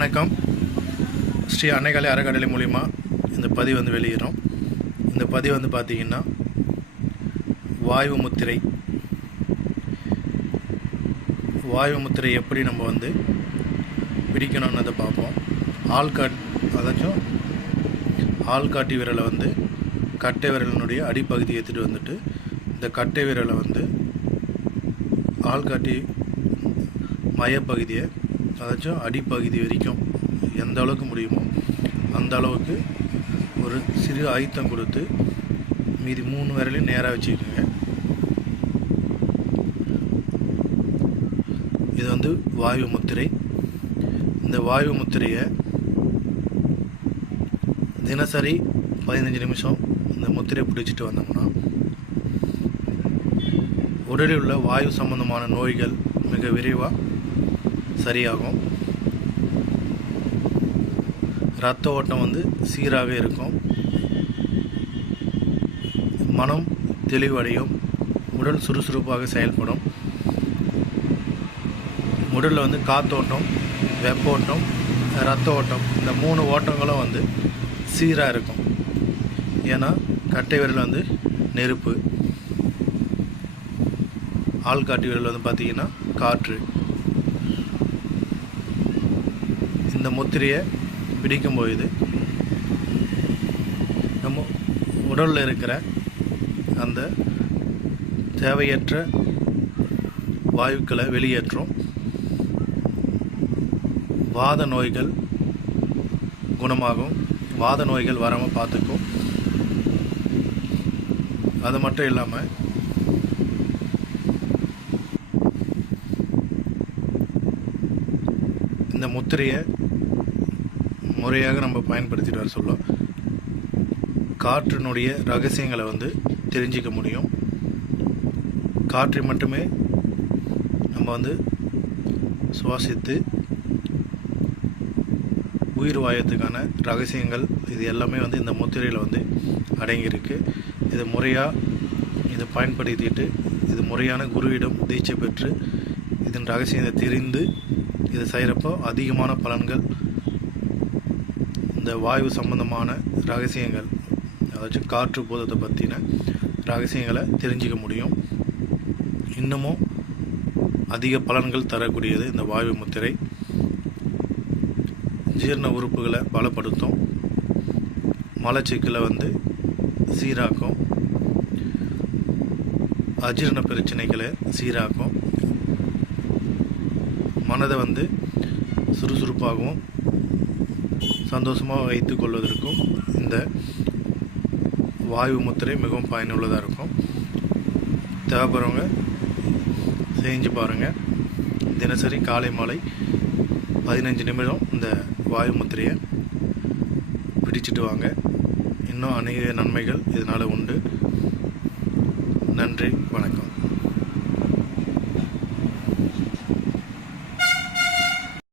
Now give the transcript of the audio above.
வணக்கம். ஸ்ரீ அன்னைக்காலை அறக்கட்டளை மூலிமா இந்த பதிவு வெளியிடும். இந்த பதிவு பார்த்திங்கன்னா வாயு முத்திரை. வாயு முத்திரை எப்படி நம்ம பிடிக்கணும்னதை பார்ப்போம். ஆள்காட்டி விரலை கட்டை விரலினுடைய அடிப்பகுதி எடுத்துகிட்டு வந்துட்டு இந்த கட்டை விரலை ஆள்காட்டி மையப்பகுதியை அடிப்பகுதி வரைக்கும் எந்த அளவுக்கு முடியுமோ அந்த அளவுக்கு ஒரு சிறு அழுத்தம் கொடுத்து மீதி 3 விரலையும் நேராக வச்சுக்கோங்க. இது வாயு முத்திரை. இந்த வாயு முத்திரையை தினசரி 15 நிமிஷம் இந்த முத்திரையை பிடிச்சிட்டு வந்தோம்னா உடலில் உள்ள வாயு சம்பந்தமான நோய்கள் மிக விரைவாக சரியாகும். இரத்த ஓட்டம் சீராக இருக்கும். மனம் தெளிவடையும். உடல் சுறுசுறுப்பாக செயல்படும். உடலில் காற்றோட்டம், வெப்போட்டம், இரத்த ஓட்டம் இந்த 3 ஓட்டங்களும் சீராக இருக்கும். ஏன்னா கட்டை விரல் நெருப்பு, ஆள்காட்டி விரல் பார்த்திங்கன்னா காற்று. இந்த முத்திரையை பிடிக்கும்போது நம்ம உடலில் இருக்கிற அந்த தேவையற்ற வாயுக்களை வெளியேற்றும். வாத நோய்கள் குணமாகும். வாத நோய்கள் வராமல் பார்த்துக்கும். அது மட்டும் இல்லாமல் இந்த முத்திரையை முறையாக நம்ம பயன்படுத்திட்டு வர சொல்லும். காற்றினுடைய ரகசியங்களை தெரிஞ்சிக்க முடியும். காற்றை மட்டுமே நம்ம சுவாசித்து உயிர் வாயத்துக்கான ரகசியங்கள் இது எல்லாமே இந்த முத்திரையில் அடங்கியிருக்கு. இது முறையாக இதை பயன்படுத்திட்டு இது முறையான குருவிடம் தீட்சை பெற்று இதன் ரகசியத்தை தெரிந்து இது செய்கிறப்போ அதிகமான பலன்கள், இந்த வாயு சம்பந்தமான ரகசியங்கள், காற்று பூதத்தை பற்றின ரகசியங்களை தெரிஞ்சிக்க முடியும். இன்னமும் அதிக பலன்கள் தரக்கூடியது இந்த வாயு முத்திரை. ஜீரண உறுப்புகளை பலப்படுத்தும். மலச்சிக்கலை சீராக்கும். அஜீரண பிரச்சனைகளை சீராக்கும். மனதை சுறுசுறுப்பாகவும் சந்தோஷமாக வைத்து கொள்வதற்கும் இந்த வாயு முத்திரை மிகவும் பயனுள்ளதாக இருக்கும். தேவைப்படுறவங்க செஞ்சு பாருங்கள். தினசரி காலை மாலை 15 நிமிடம் இந்த வாயு முத்திரையை பிடிச்சிட்டு வாங்க. இன்னும் அநேக நன்மைகள் இதனால் உண்டு. நன்றி, வணக்கம்.